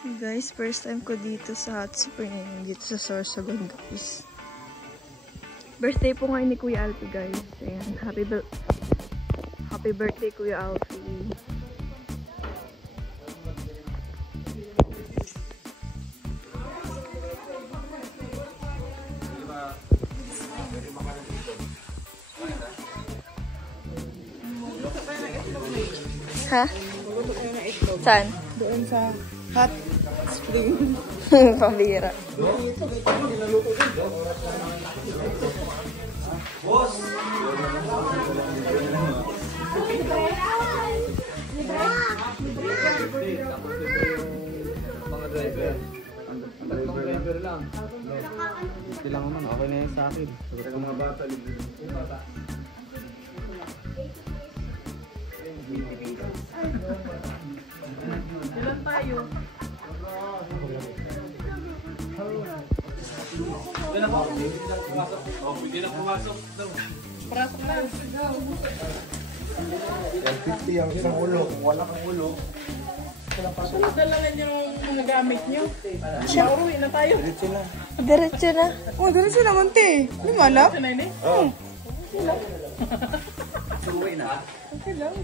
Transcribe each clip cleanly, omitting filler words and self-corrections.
Guys, first time ko dito sa hot spring, dito sa Sorsogon, guys. Birthday po ngayon ni Kuya Alfie, guys. Ayan, happy birthday, Kuya Alfie. Ha? Saan? Doon sa hot spring. Pambira. Boss! Mga driver. Ang driver lang. Kailangan naman, okay na yun sa akin. Sa mga bata, libre. Ilan tayo? Pwede na pumasok. Parasok na. 150 ang isang ulo. Kung wala kang ulo, Dalalan yung mga gamit nyo. Pauwi na tayo. diretso na. Diretso na. Oh, diretso naman, te. Hindi malap. Diretso na yun eh. Oh. Suwi na. Okay lang.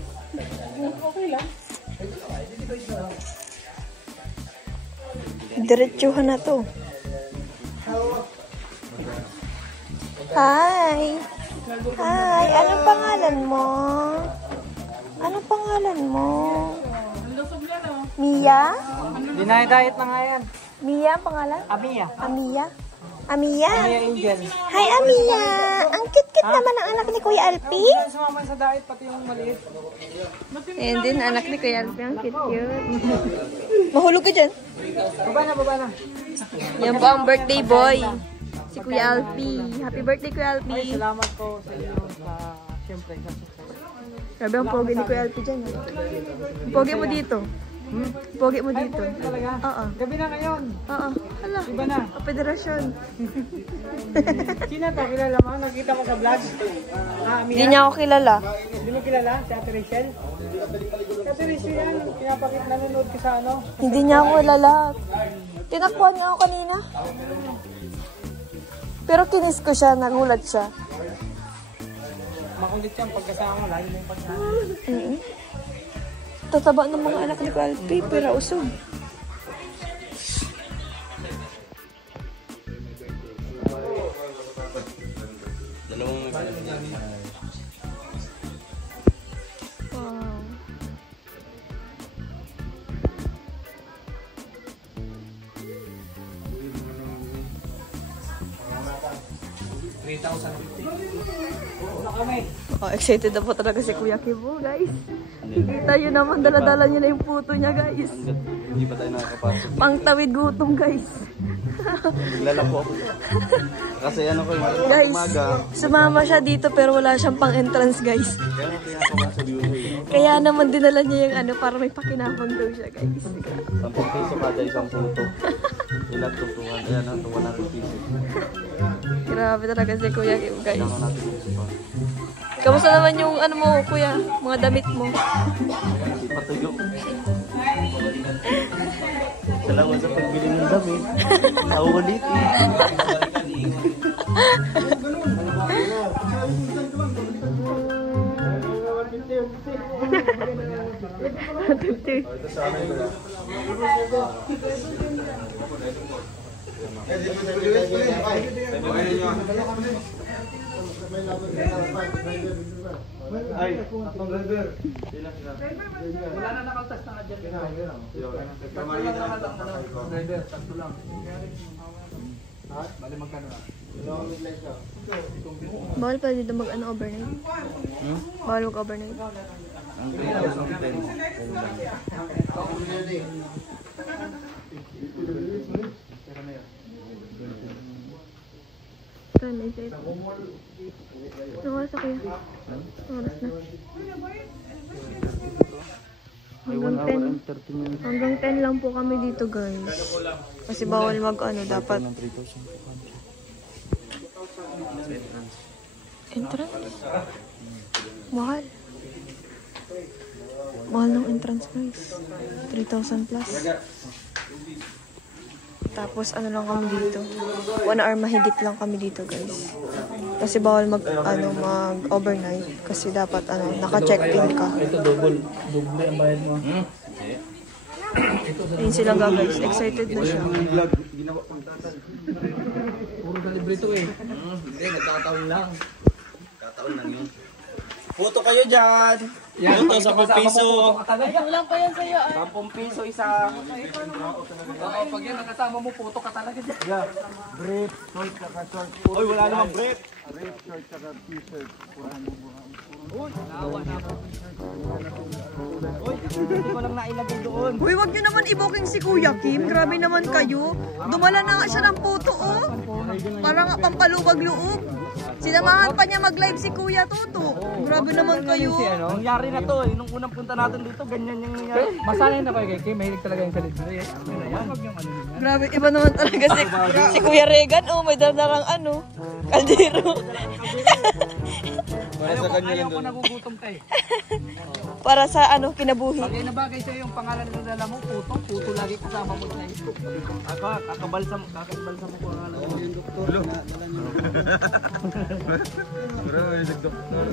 Okay lang. Diretsuhan na to. Hi! Hi! Anong pangalan mo? Anong pangalan mo? Lusog na, no? Mia? Dinay-diet na nga yan. Mia ang pangalan? Amiya. Amia? Amia? Amiya Angel. Hi, Amia! Ang cute-cute naman ang anak ni Kuya Alfie. Yan sumama sa diet, pati yung maliit. Ayan din, anak ni Kuya Alfie. Ang cute-cute. Mahulog ka dyan. Baba na, baba na. Yan po ang birthday boy. Si Kuya Alfie. Happy birthday, Kuya Ay, Alfie. salamat po sa inyo sa, siyempre, sa support. Grabe ang pogi ni Kuya Alfie dyan. Ang pogi mo dito. Pogi mo Ay, dito. po talaga. Oo. Gabi na ngayon. Oo. Hala. Iba na. Federasyon. Sino to? Kilala mo? Nakita mo sa vlog? Hindi Amiya? niya ako kilala. Hindi mo kilala? Si Ate Rachel? Si Ate Rachel yan. Pinapakit, nanonood ka sa ano? Hindi niya ako kilala. Tinakbuhan niya ako kanina. Pero kinis ko siya, nagulat siya. Makulit yan pagkasama mo. Lalo na yung pagkasama. Tataba ng mga anak ni Kuya Alfie, pero usog. Wow. Oh, excited na po talaga si Kuya Kibo, guys. Kita yun naman, dala-dala niya na yung puto niya, guys. Hindi pa tayo nakakapasok. Pangtawid gutom, guys. Naglalako ako. Kasi ano ko, Guys, umaga. sumama siya dito pero wala siyang pang-entrance, guys. Kaya ako pinapapasok yung Kaya naman dinala niya yung ano, para may pakinabang daw siya, guys. 10 piso kada isang puto. Ilan tutuhan? Ayan na, 100 piso. Grabe talaga si Kuya Kibo, guys. Kailangan natin piso pa. Kamusta naman yung ano mo, Kuya? Mga damit mo? Patuyo. Salamat sa pagbili ng damit. Ako ulit eh. Ay, atong driver. Wala na nakaltas na nga dyan. Driver, sakto lang. Bali magkano na? Bawal pa dito mag-ano overnight? Bawal mag-overnight? Ang 3,010. Saan na isa ito? Anong oras na, Kuya? Anong oras na? Hanggang 10 lang po kami dito, guys. Kasi bawal mag-ano, dapat. Ng 3,000. Entrance? Mahal. Mahal ng entrance, guys. 3,000 plus. Tapos ano lang kami dito. 1 hour mahigit lang kami dito, guys. Kasi bawal mag-overnight. Kasi dapat naka-check-in ka. Ito double ang bayad mo. Yun sila guys. Excited na siya. Puro na libre ito eh. Hindi, nagkataon lang. Kataon lang yun. Puto kayo dyan. Puto sa 10 piso. Kulang pa yan sa'yo. 10 piso isa. Pag yan nakasama mo, puto ka talaga dyan. Brief, short, saka short. Uy, wala namang brief. Brief, short, saka t-shirt. Hindi ko lang nailagay doon. Uy, wag nyo naman i-booking si Kuya Kim. Grabe naman kayo. Dumala na nga siya ng puto, oh. Para nga pampaluwag-luog. Sinamahan pa niya mag-live si Kuya Toto. Grabe naman kayo. Nangyari na to eh. Nung unang punta natin dito, ganyan yung nangyari. Masanay na kayo kay Kim, mahilig talaga yung sa libre. Grabe, iba naman talaga si Kuya Regan. Oh, may dardarang kaldero. Para sa kanya Ayaw lang ko doon. nagugutom kayo. Para sa kinabuhi. Bagay na bagay sa'yo yung pangalan na dala mo, puto. Puto lagi kasama mo sa ito. Kakabalsam ko ang alam ko yung doktor. Bro, yung doktor.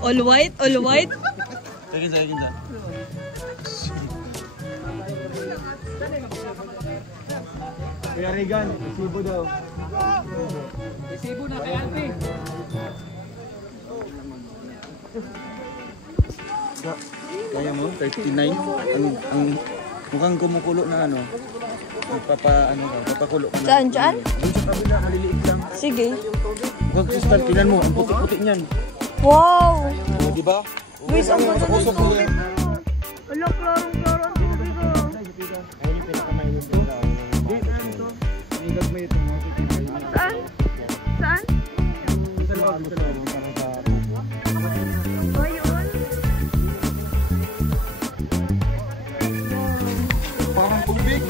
All white, all white. Sige. Kaya Regan, isibo daw. Isibo na kay Alpi. Kaya mo, 39. Ang mukhang kumukulo na papakulo ka na. Saan, dyan? Doon sa kabila, maliliit lang. Sige. Huwag kristal, tinan mo, ang puti-puti niyan. Wow! O, di ba? Guys, ang ganda ng Usok mo tubig yan. mo. Ala, klarong-klaro ang tubig mo. Ayun yung pinakamainit din daw. Saan? Saan? Ayun. Parang tubig.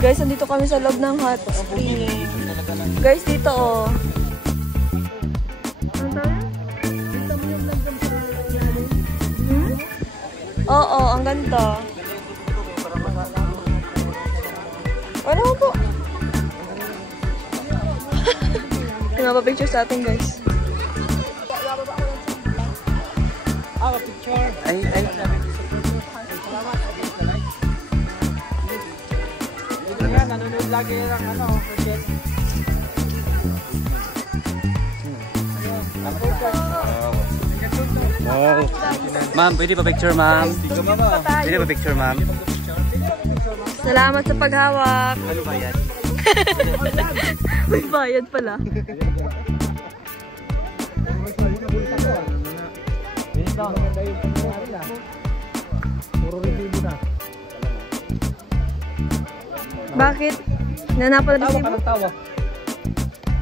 Guys, andito kami sa loob ng hot spring. Guys, dito oh. Ano tayo? Oo, ang ganda. Ano po? May mapapicture sa atin, guys. Picture. Ay. Yan, nanonood lagi ng Rochelle. Wow. Ma'am, pwede pa picture, ma'am? Pwede pa picture, ma'am? Salamat sa paghawak. Ano ba yan? May bayad pala. Puro review na. Bakit? Hinanapan na Tawa ka resibo? ng tawa.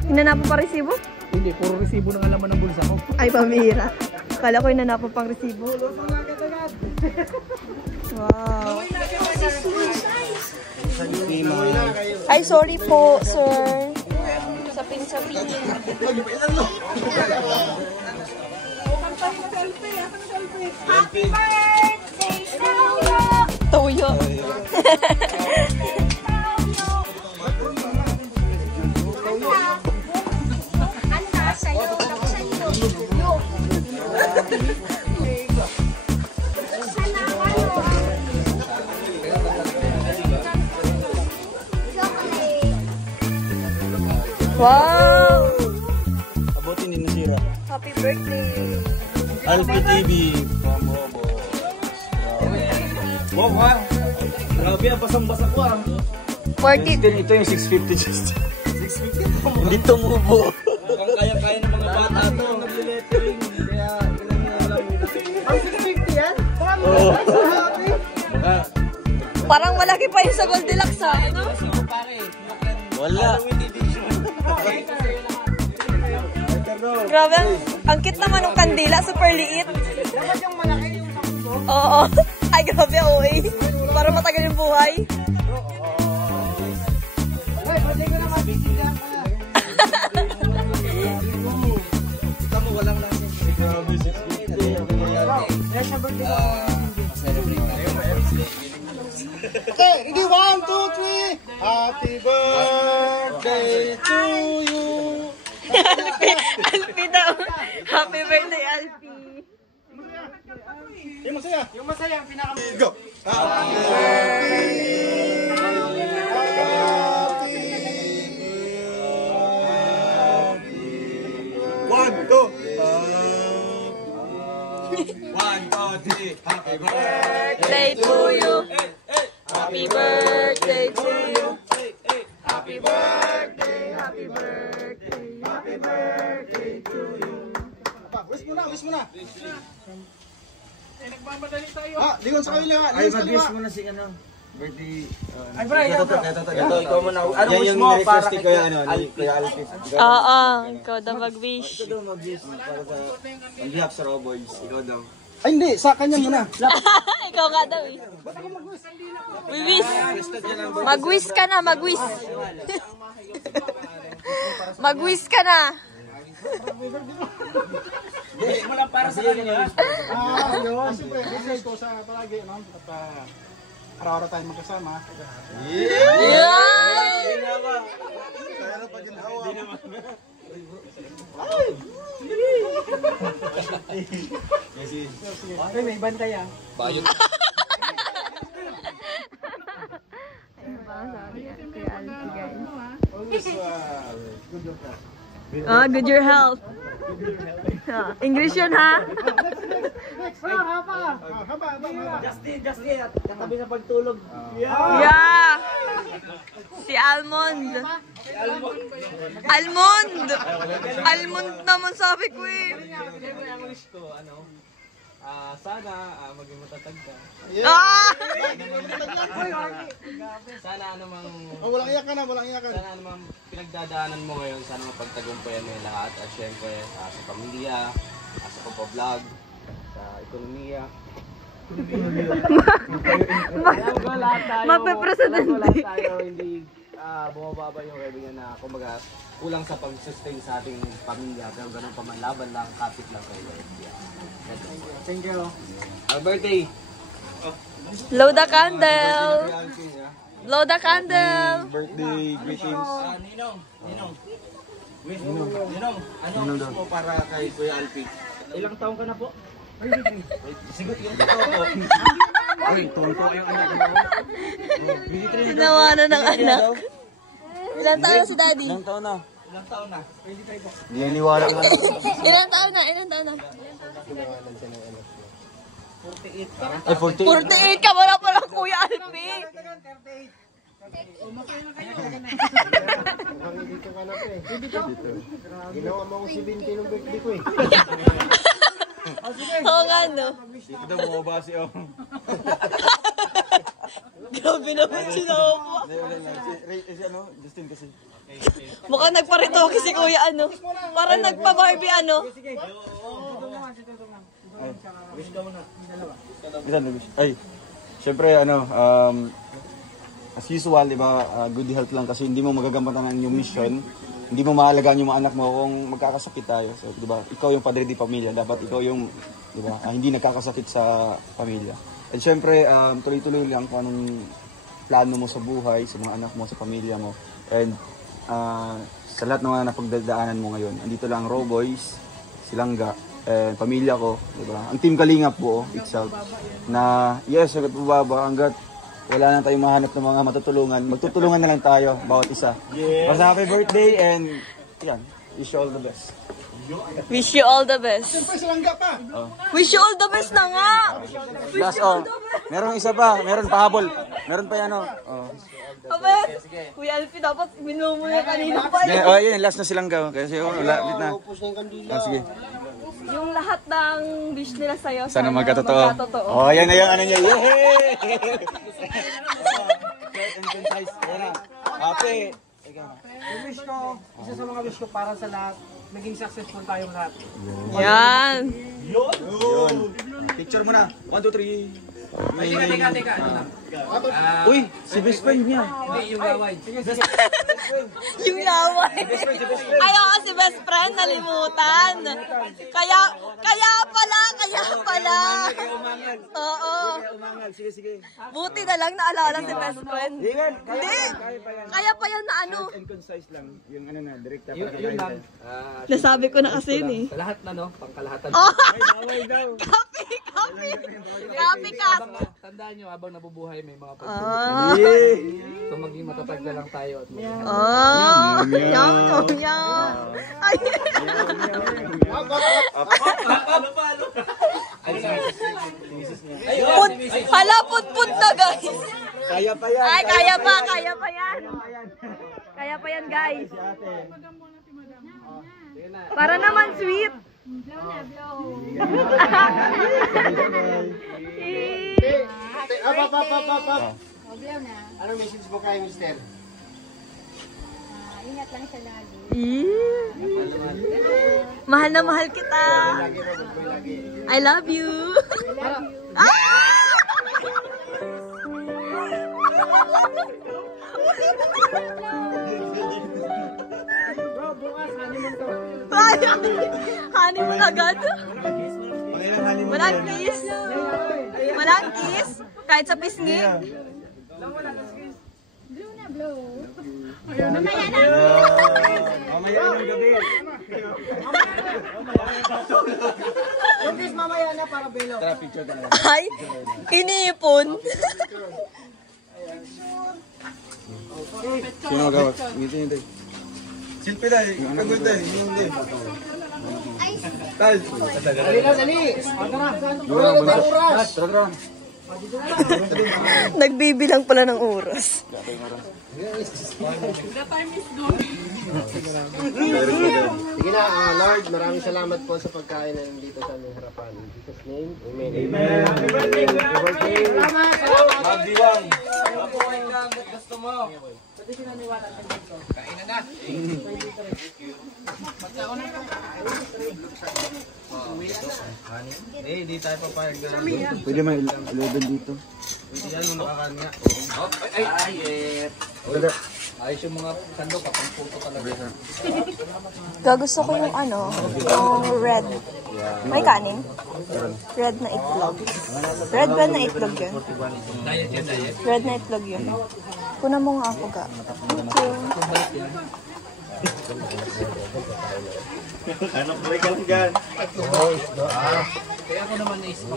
Hinanapan pa resibo? Hindi, puro resibo ng alaman ng bulsa ko. Ay, pamira. Kala ko hinanapan pang resibo. Wow. Ay, sorry po, sir. Sapin-sapin. Happy birthday, Toyo! Toyo. Anta sa'yo, ako sa'yo. Yo! Sana kayo. Wow! Abutin din na sira. Happy birthday. Alpi TV. Wow, ha? Grabe, basang-basa ko ah. 40. Ito yung 650 just. 650? Hindi tumubo. Mukhang kaya-kaya ng mga bata ito. Nag-lettering. Kaya, Ang 650 yan? oo. Parang malaki pa yung sa Goldilocks, ha? Wala. Grabe, ang cute naman ng kandila, super liit. Dapat yung malaki yung sakto. Oo. Ay, grabe, OA. Para matagal yung buhay. Ay, pwede ko na mabisigan ka. Kita mo, walang lang. Grabe, 650. Yes, sa birthday ko. Celebrate tayo. Okay, ready? 1, 2, 3. Happy birthday to you. Alfie daw. Happy birthday, Alfie. Yung masaya. Yung masaya, ang pinaka... Go. Happy birthday. One, two. 1, 2, 3. Happy Birthday to you. Happy birthday to you. Happy birthday, happy birthday, happy birthday to you. Wish mo na, wish mo na. Nagmamadali tayo. Lingon sa kanila. Ay, mag-wish mo na si ano. Birthday. Ay, Brian. Ito, ikaw mo na. Ano wish mo para kay Kuya Alfie? Oo, ikaw daw mag-wish. Ito daw mag-wish para sa on behalf sa Roboys. Ikaw daw. Ay, hindi. Sa kanya muna. Ikaw nga daw eh. Wish. Mag-wish ka na, mag-wish. Mag-wish ka na. Wala para sa kanya. Yun. Siyempre, business ko sa palagi, no? At araw-araw tayo magkasama. Yan! Pero pag ginawa. Ay, may bantay ah. Ah, good your health. English yun ha? Justin. Katabi sa pagtulog. Yeah! Si Almond. Almond naman sabi ko eh. Ang wish ko, ano, sana maging matatag ka. Ah! Sana ano mang... Walang iyakan na, walang iyakan. Sana ano mang pinagdadaanan mo ngayon, sana mapagtagumpayan mo yung lahat. At syempre, sa pamilya, sa pagpa-vlog, sa ekonomiya. Mape-presidente. Lahat tayo, hindi bumababa yung revenue na kumbaga kulang sa pag-sustain sa ating pamilya. Pero ganun pa man, laban lang, kapit lang kayo. Thank you. Happy birthday! Blow the candle. Blow the candle. Birthday greetings. Ninong, ano wish mo para kay Kuya Alfie? Ilang taong ka na po? Sigot yung totoo po. Uy, tonto yung anak mo. Sinawanan ng anak. Ilang taon na si Daddy? Ilang taon na? Niniwala nga. Ilang taon na? Ilang taon na? 48 pa. 48 ka, wala pa lang Kuya Alfie. Ginawa mo si Binti nung birthday ko eh. Oo nga no. Dito daw bumaba si Ong. Grabe naman sinawa. Si ano, Justin kasi. Mukhang nagparitoke si Kuya ano. Parang nagpa-Barbie ano. Ay, syempre ano, as usual, di ba, good health lang kasi hindi mo magagambatan yung mission, hindi mo maalagaan yung mga anak mo kung magkakasakit tayo. So, di ba, ikaw yung padre di pamilya, dapat ikaw yung, di ba, hindi nagkakasakit sa pamilya. And syempre, tuloy-tuloy lang kung anong plano mo sa buhay, sa mga anak mo, sa pamilya mo. And sa lahat ng mga napagdadaanan mo ngayon, andito lang Roboys, Silangga, and pamilya ko, di ba? Ang Team Kalingap po itself na yes, hanggat bubaba, hanggat wala na tayong mahanap ng mga matutulungan, magtutulungan na lang tayo bawat isa. Basta happy birthday and yan, wish you all the best. Wish you all the best. Siyempre silangga pa. Wish you all the best na nga. Last meron isa pa, meron pahabol. Meron pa yan Abes, Kuya Alfie dapat minumo mo na kanina pa. Yun, last na silang gawin kasi lapit na. Sige. Yung lahat ng wish nila sa'yo, Sana magkatotoo. Yan na yung ano niya. Yay! Happy. Yung wish ko, isa sa mga wish ko para sa lahat, maging successful tayong lahat. Yan. Picture mo na. 1, 2, 3. Teka. Uy, si best friend niya. Yung gaway. Yung laway. Ayaw kasi best friend, nalimutan. Kaya pala. Oo. umangal. Sige, sige. Buti na lang naalala si best friend. Igan, Hindi! Kaya pa yan na ano. and concise lang. Yung ano na, direkta. Yun lang. Nasabi ko na kasi yun eh. Sa lahat na no, pangkalahatan. Oh! Bawal daw. Copy! Copy! Copy cut! Tandaan nyo, habang nabubuhay may mga Ah! So maging matatag na lang tayo. At Oh! Yum, yum, yum! Ay! Hala, put na guys! Kaya pa yan. Ay, kaya pa yan! Kaya pa yan guys! Para naman sweet! Ano message mo kay Mister? Ingat lang siya lagi. Mahal na mahal kita! I love you! Bro, bukas, honeymoon to. Honeymoon agad? Walang kiss? Walang kiss? Kahit sa pisngi? Blow na blow. Mamaya ng gabi. Please, mamaya na para below. Tara, picture ka na. Ay, inipon. Sino gawak? Ngiti. Silpi tayo. Kagod tayo. Tal. Dali na, dali. Tara. Nagbibilang pala ng oras. Sige na, Lord, maraming salamat po sa pagkain na nandito sa aming harapan. In Jesus' name, amen. Amen. Magdiwang. gusto mo. Di tayo papayag na. Pwede may 11 dito. Hindi yan mo nakakanya. Ayos yung mga sandok, kapang puto talaga. Gusto ko yung ano, yung red. May kanin? Red na itlog. Red ba na itlog yun? Diet yan, diet. Red na itlog yun. Kuna mo nga ako ga. Thank you. Ano pa rin kalanggan? Kaya ako naman naisip.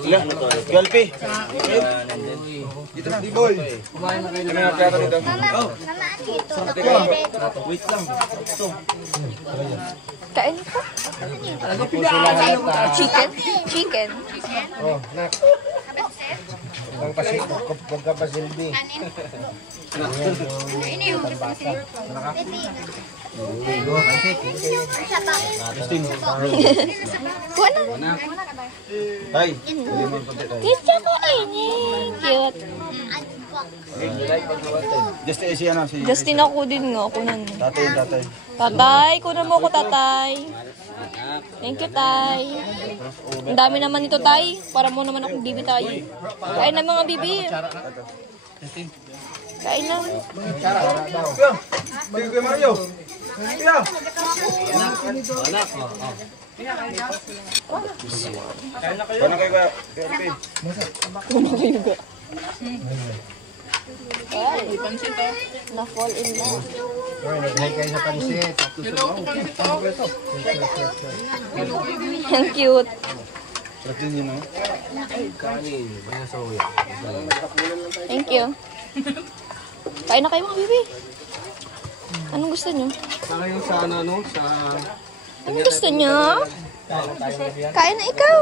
Galpi. Dito na. D-boy. Kumain na kayo na. Mama, dito. Wait lang. Kain ka? Chicken? Chicken? Oh, nak. Huwag ka pa silbi. Ini yung Tay. Picture ko ini. Cute. Just si ano si Justin ako din nga. Ako nun. tatay. Tatay, kunan mo ko tatay. Thank you, tay. Ang dami naman nito, tay. Para mo naman akong bibi, tay. Kain na mga bibi. Kain na. Kuya Mario. Kuya. Anak. Paano kayo ba? Galpi. Kumakayuga. Ay, na-fall in love. Naghay kayo sa pansit. Ang cute. Ratin yun, no? Kanin. May soya. Thank you. Kain na kayo mga bibi. Anong gusto nyo? Saka yung sa ano, sa... Anong gusto nyo? Kain na ikaw.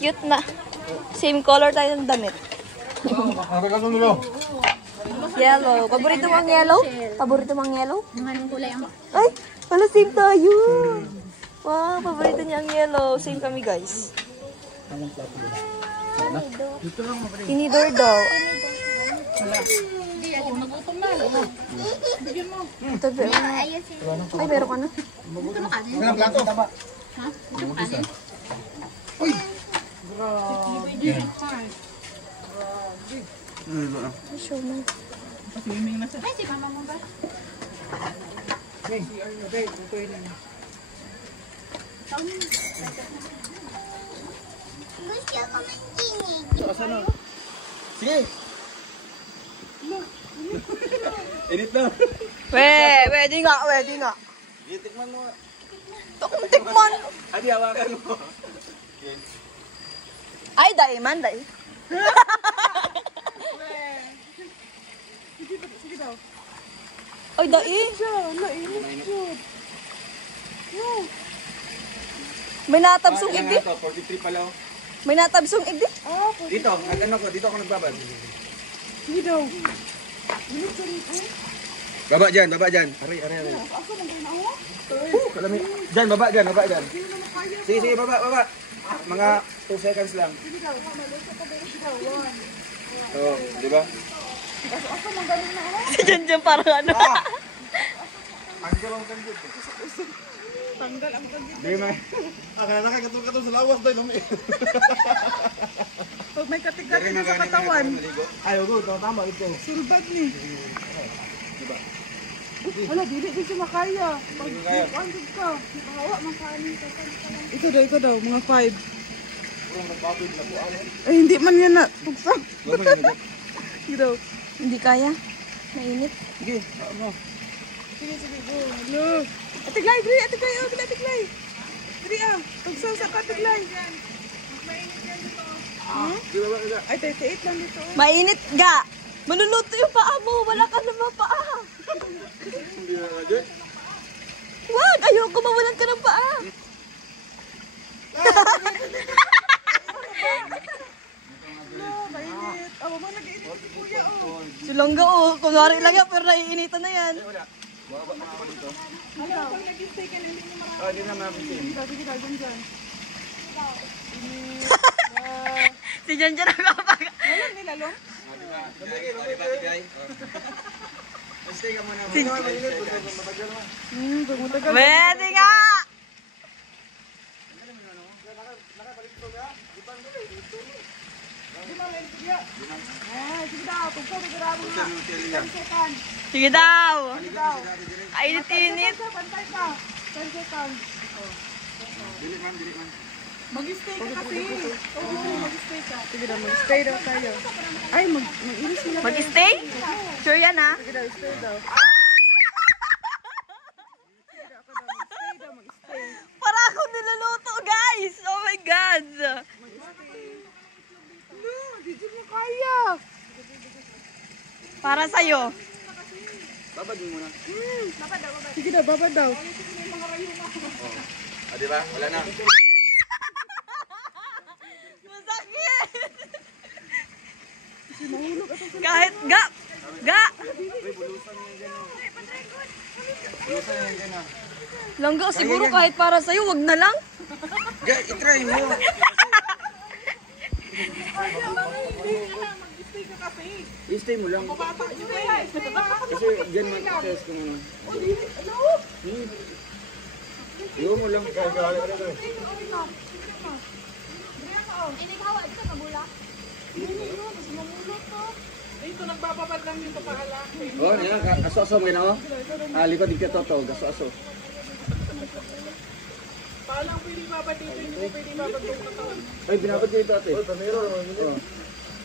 Cute na. Same color tayo ng damit. Yellow. Paborito mo ang yellow? Paborito mo ang yellow? Yung anong kulay ang... Ay, wala same tayo. Wow, paborito niya ang yellow. Same kami, guys. Tinidor daw. Hindi, magutom na. Bigyan mo. Ito, be. Ayusin. Ay, meron ka na. Ito mo kanin. Ha? Ito mo kanin. Show mo. Ay, si mama mo ba? Gusto ko mag-kinig. Aso na. Sige. Init na. Pwede nga. Tikman mo. Tukong tikman. Adi, hawakan mo. Ay, daiman. Ay, dai. May natabsong igdi? 43 pala. May natabsong igdi? Dito, dito ako nagbabad. Sige daw. Baba dyan. Aray. Kalami. Dyan, baba dyan. Sige, baba. Mga 2 seconds lang. Oo, di ba? Si Janjan parang ano. Tanggal ang kanggit. Di ba? Kaya nakakatul-katul sa lawas dahil lumi. Pag may katig-katig na sa katawan. Ayaw ko, tama ito. Sulbad ni. Wala, dili siya makaya. Pag andun ka, makahawa, makahanin ka. Ito daw, mga 5. Ay, hindi man yan na. Tugsak. Ito daw. Hindi kaya. Mainit. Sige, ano? Sige, go. Hello. Atiglay, atiglay. Dili tugsaw sa katiglay. Ay, 38 lang dito. Mainit ga. Manuluto yung paa mo. Wala ka naman paa. Wag! Ayoko mawalan ka ng paa. Mainit. Awa mo, nag-iinit si kuya, Si Langga kunwari lang yan pero naiinitan na yan. Ano, pag nag-stay ka na, hindi mo marami. Hindi na mapitin. Sige, dyan. Si Janjan ang kapag... Alam nila, Long? Stay ka muna. Gumutagal. Pwede nga! Sige daw, tugsaw, sigurado nga. 10 seconds. Sige daw. Ainit-init. Pantay ka. 10 seconds. Dili man. Mag-stay ka kasi. Oo, mag-stay ka. Sige daw, mag-stay daw tayo. Ay, mag-inis nila. Mag-stay? Sure yan ha? Sige daw, stay daw. Para akong niluluto guys! Oh my God! No, hindi mo kaya. Para sa'yo. Babad mo muna. Sige daw, babad daw. Di ba? Wala na. Masakit! Kahit ga! Langga, siguro kahit para sa'yo, wag na lang. I-try mo. Mag-stay ka kasi. I-stay mo lang. Bata nyo eh. Kasi dyan mag-test ko naman. Iwan mo lang. Inighawa ito na bula. Dito, nagbababad lang dito paala. Oh, yan. Aso-aso mo ginawa? Likod di ka toto. Aso-aso. Paalang pwede babad dito, hindi mo pwede babad yung katawan. Ay, binabad ko ito ate. Oh.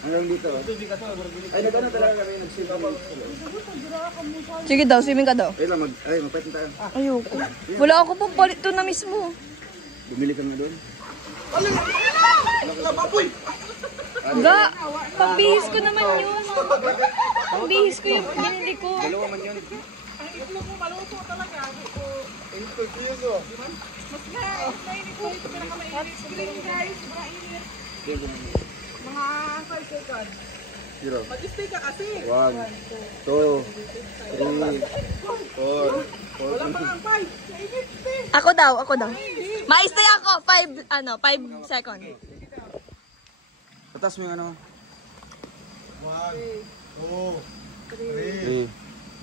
Hanggang dito. Ay, nag-ano talaga kami. Nag-swimming. Sige daw, swimming ka daw. Magpahit na tayo. Ayoko. Wala ako pong palit doon na mismo. Bumili ka na doon. Ga! Pagbihis ko naman yun. Pagbihis ko yung binili ko. Dalawa man yun. Ang itlog mo maluto talaga. Mas mainit ko. Ito pinakamainit. Green guys, mainit. Mga 5 seconds. Zero. Mag-stay ka kasi. 1, 2, 3, 4. Wala pa lang 5. Mainit, stay. Ako daw. Ma-stay ako. 5 seconds. Patas mo yung ano. 1, 2, 3,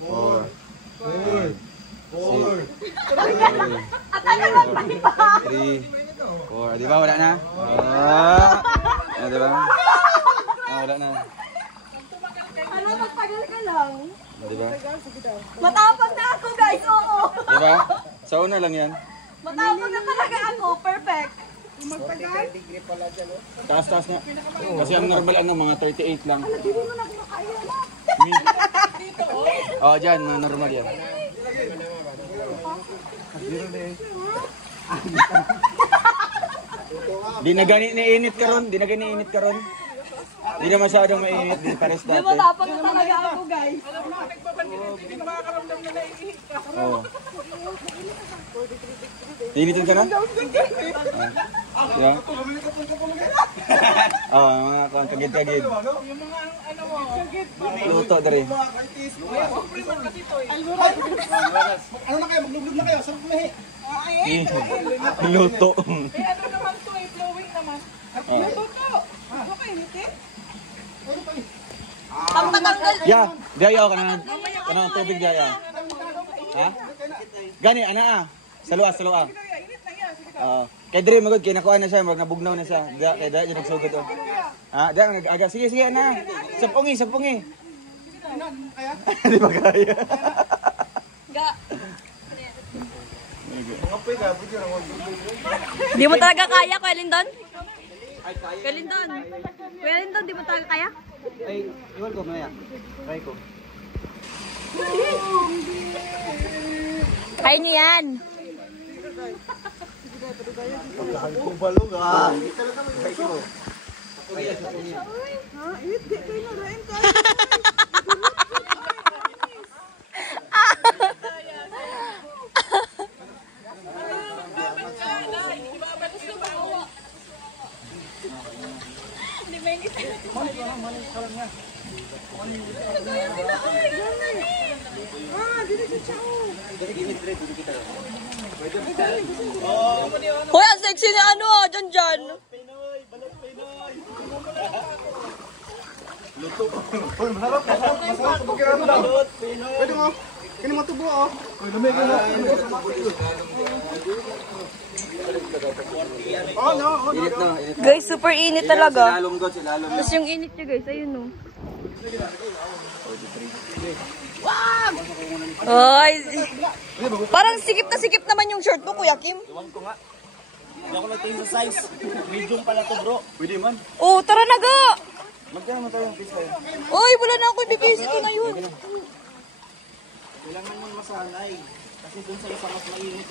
4, 4. Di ba? Wala na? Di ba? Wala na. Ano, magtagal ka lang? Di ba? Matapang na ako guys, oo. Di ba? Sa una lang yan. Matapang na talaga ako, perfect. degree pala dyan, oh. Taas-taas nga. Kasi ang normal ano, mga 38 lang. Oo, dyan, mga normal yan. Di na gani niinit karon, di na gani init karon. Di na masyadong mainit, di pares dati. Di ba dapat na talaga ako, guys? Oo. Initin ka na? Yeah. Mga kagid-kagid. Luto dari. Ano na kayo? Maglublog na kayo. Sarap kumahi. Luto. Eh, ano naman to eh, flowing naman. Luto to. Okay, hindi? Pampatanggal. Ya, diayaw ka na. Kanang tubig diayaw. Ha? Gani ana ah. Salua. Kay diri magod kay nakuha na siya, nabugnaw na siya. Kay dai nagsugod oh. Ha, dai nag-aga. Sige ana. Sapungi. Di ba kaya? Ga. Di mo talaga kaya, Kuya Lindon? Kuya Lindon, di mo talaga kaya? Ay, iwan ko maya. Try ko. Kaya niyo yan. Hoy, ang sexy ni ano ah, dyan. Pwede mo. Kini mo tubo, oh. Lamig na. Init na. Guys, super init talaga. Silalom god, silalom. Tapos yung init nyo guys, ayun oh. Ay, parang sikip naman yung short mo, Kuya Kim. Iwan ko nga. Hindi ako nagtingin sa size. Medium pala to bro. Pwede man. Oh, tara na ga! Magkano mo tayo ng piece tayo? Oy, wala na ako ibibis. Ito na yun. Kailangan yung masanay. Kasi dun sa isa mas mainit.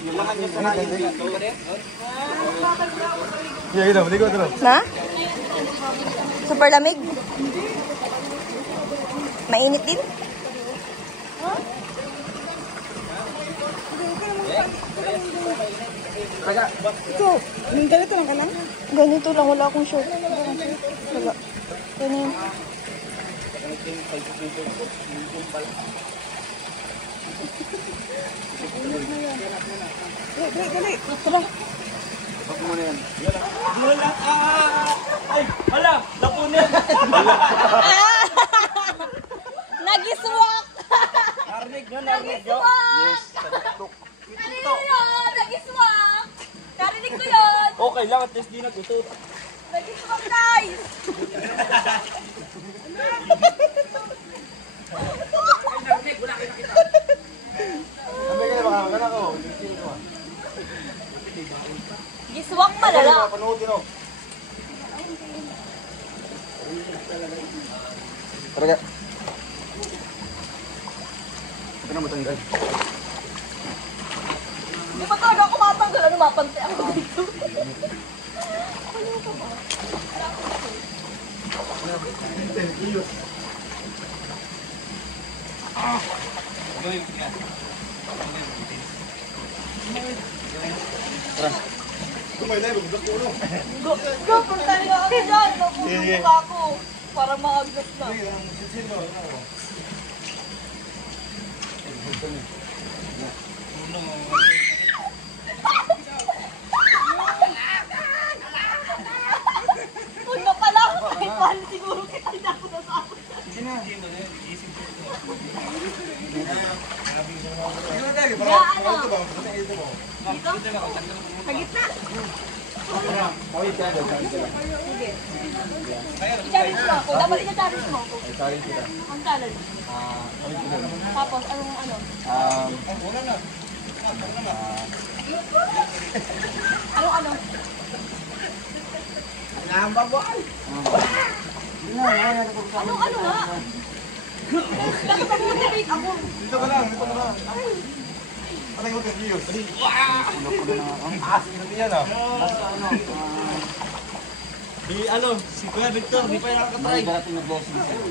Yung lahat niya sanayin dito. Na? Super lamig? Mainit din? Ito, ganito lang ka lang? Ganito lang, wala akong short. Wala. Ganyan. Dali. Tara. Pag mo na yan. Ay! Hala! Napunin! Nagiswak! Narinig nyo! Nagiswak! Narinig ko yun! Nagiswak! Narinig ko yun! Okay lang, at least di nagutot. Nagiswak, guys! Giswak malala. Tara. Ito na matanggal. Di ba talaga ako matanggal? Ano mapantay ako dito? Go, punta niyo ako dyan. Nabulong ako. Para maagnas na. Huwag na pala. Kahit paano siguro kita na ako nasakot. Dito? Sa gitna? Kawit ka doon. Sige. I-challenge mo ako. Dapat i-challenge mo ako. Challenge kita. Ang challenge. Kawit ka doon. Tapos, anong ano? Ano? Ano nga? Bakit ba mo tinake ako? Dito ka lang. Patay mo ka, Gios. Hindi yan ah. Si Kuya Victor, di pa yung nakakatry. May darating na blessing sa'yo.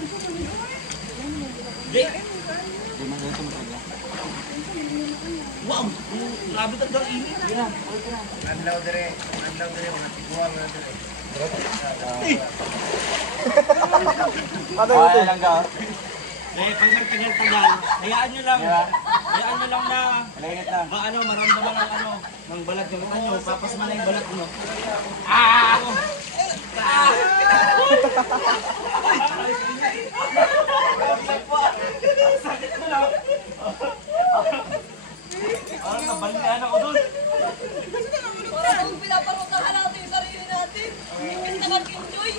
Di! Di man ganito mo talaga. Wow! Grabe talagang init. Anlaw dire, mga tiguan na dire. Kaya lang ka. Pag nagtagal-tagal, hayaan nyo lang. Hayaan nyo lang na Malainit lang. maramdaman ng balat ng nyo. Papasma na yung balat nyo. Parang nabalingan ako dun. Parang pinaparutangan natin yung sarili natin. Imbis na mag-enjoy.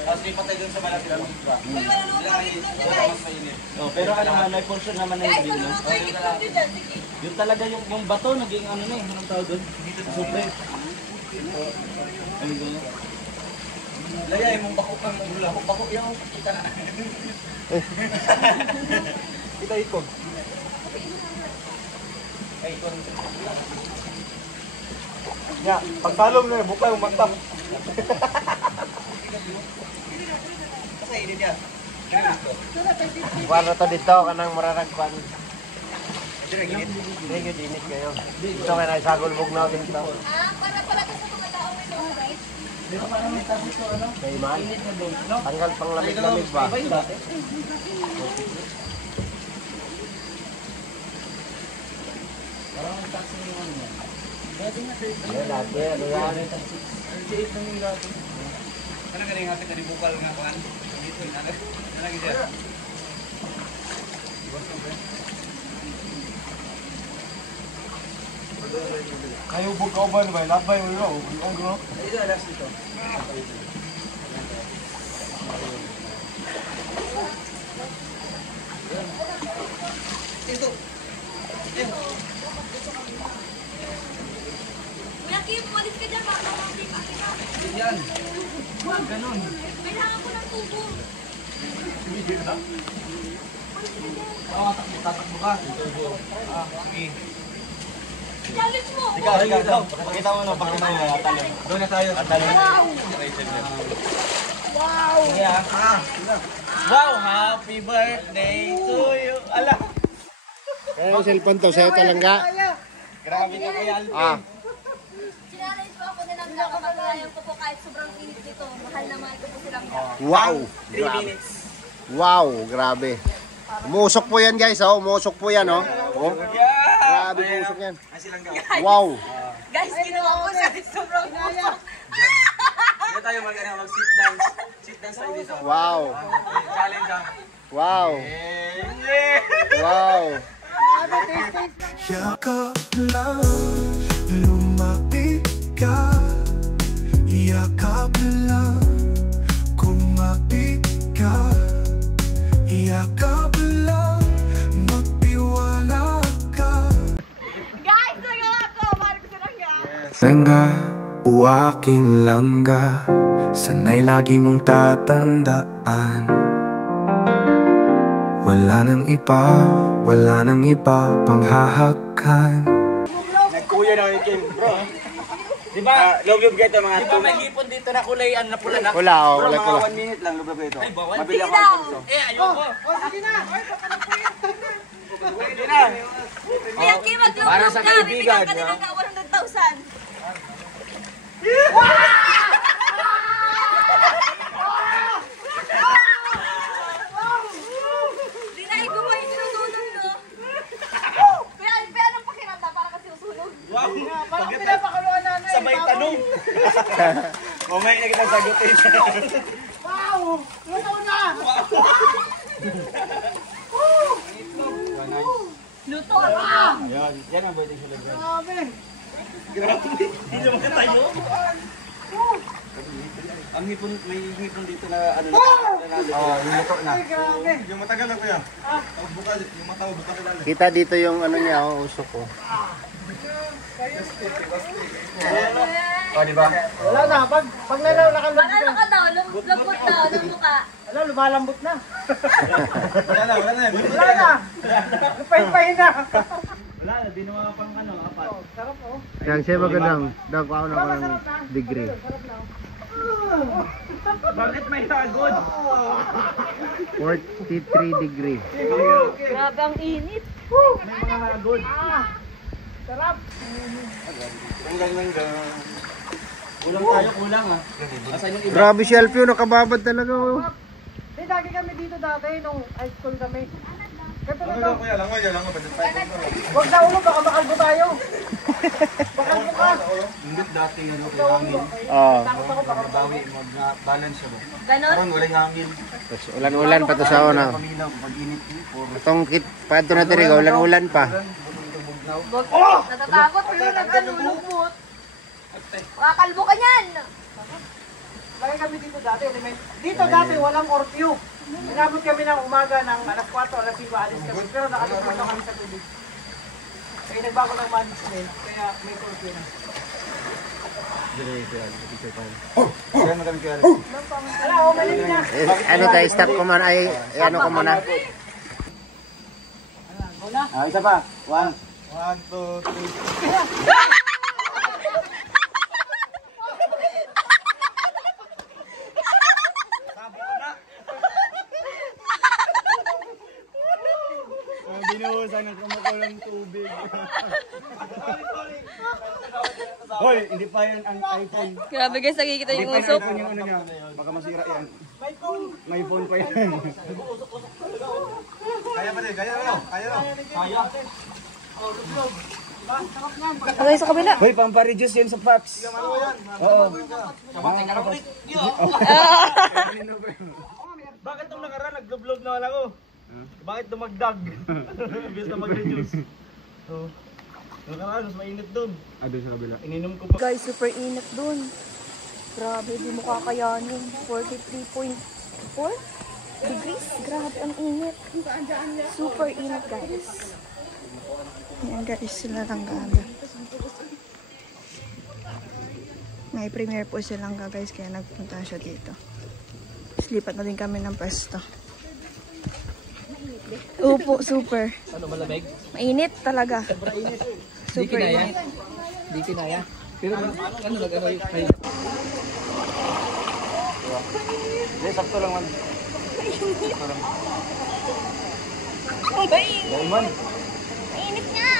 Tapos ipatay dun sa balat nyo. May wala naman bakit lang dyan, guys. Pero ano nga, may portion naman na Guys, yung ano naman bakit lang dyan? Sige. Yung talaga yung bato naging ano na eh, anong tawag doon? Dito sa super. Ano doon? Layay mong bako kang magula. Bako yaw. Kita na. Kita ikog. Ay, ikon. Ya, pagtalom na buka yung matap. Kasi ini dia. Kuan to dito kanang mararagpan. Sige, dinit kayo. Ito nga na sagol bugnaw dito. Para pala to sa mga tao may mga guys. Kay man. Tanggal pang lamig-lamig ba? Yan dati, ano yan? Kana ganing hati tadi bukal nga kan. Dito na. Lagi dia. Kayo buka ba ba? Labay mo yun. Ang gano? Ito alas dito. Kuya Kim, umalis ka dyan. Baka hindi pa kita. Yan. Wag ganun. Kailangan ko ng tubo. Tatakbo ka. Sige. Challenge mo. Ikaw. Pakita mo no, pakita mo. Atalo. Doon na tayo. Wow! Yeah. Wow, happy birthday to you. Ala. Kaya yung cellphone to, sa'yo talangga. Grabe na kaya. Challenge po ako nilang nakakagayan ko po kahit sobrang init dito. Mahal na mahal ko po silang Wow! 3 minutes. Wow, grabe. Umusok po yan guys, oh. Umusok po yan, oh. Oh. Grabe umusok yan. Wow. Guys, ginawa ko siya. Sobrang usok. Dito tayo mag-sit dance. Sit dance tayo dito. Wow. Challenge ah. Wow. Wow. Yakap lang, lumapit ka. Yakap lang, kumapit ka. Yakap lang, magtiwala ka. Guys, nagawa ko. Mahal ko silang Langga, o aking langga, sanay lagi mong tatandaan. Wala nang iba panghahakan. Nagkuya na yung Kim. Bro. Diba? Love kita mga Di ba may hipon dito na kulay na pula na? Wala, oh. Wala, Mga wala. 1 minute lang love ito. Ay, bawal. Mabili ako Sige ng daw. pulso. Ayoko. Pwede na. Kuya Kim, mag-love Para love sa ka. kaibigan, Bibigyan ka no? nila ng 100,000. Dinaig ko pa yung sinusunog, no? Kuya Alpe, anong pakiramdam para kasi usunog? Wow. Sabay tanong. Mamaya na kitang sagutin. Luto na! Yan ang pwede sila dyan. Hindi naman tayo. Ang hipon, may hipon dito na ano na. Yung motor na. Yung matagal na kuya. Yung mata mo buka kilala. Kita dito yung ano niya, usok ko. Di ba? Wala na, pag nalalakan Wala na ka daw, lambot daw ng mukha. Wala, lumalambot na. Wala na. Wala na. Pahin na. Wala, di naman pang ano, apat. Sarap oh. Yang siya magandang, dagwa ako na ng degree. Bakit may tagod? 43 degree. Grabe ang init. May mga hagod. Sarap. Kulang tayo, kulang ah. Asan yung iba? Grabe si Alfio, nakababad talaga. Oh. Di, lagi kami dito dati nung high school kami. Kaya talaga. Kuya, langoy. Huwag na ulo, baka makalbo tayo. Makalbo ka. Hindi dati ano, kay hangin. Oh. Bawi, mag-balance siya ba? Ganon? Karon walang hangin. Tapos ulan-ulan pa to sa una. Pamilaw, pag-init. Itong kit, pato na tiri, ulan-ulan pa. Natatakot pero nagkalulupot. Makakalbo ka niyan. Lagi kami dito dati. Dito dati walang curfew. Inabot kami ng umaga ng alas 4, alas 5, alis kami. Pero nakalupot na kami sa tubig. Kaya nagbago ng management, kaya may curfew na. Kaya na kami kaya. Wala, umalis na. Ano tayo, stop ko man, ay ano ko muna. Isa pa. 1, 1, 2, 3. Binuhusan ng kumukulong tubig. Hoy, hindi pa yan ang iPhone. Grabe guys, nakikita Hindi yung pa yung usok. iPhone yung ano niya. Baka masira yan. May phone pa yan. Kaya pa din, kaya ano? Kaya ano? Kaya. Okay, sa kabila. Hoy, pampa-reduce yan sa Paps. Oo. Bakit nung nakaraan nag-vlog na wala ko? Bakit dumagdag? Imbes na mag-reduce. So, nakaraan, mas mainit dun. Doon sa kabila. Ininom ko pa. Guys, super init dun. Grabe, di mo kakayanin. 43.4 degrees. Grabe, ang init. Super init, guys. Yan guys, sila lang ganda. May premiere po silang guys, kaya nagpunta siya dito. Slipat na din kami ng pwesto. Upo, super. Ano, malamig? Mainit talaga. Super Di kinaya? init. Di kinaya? Pero ano nag-ano yung Hindi, sakto lang man. Dahil man. Mainit nga.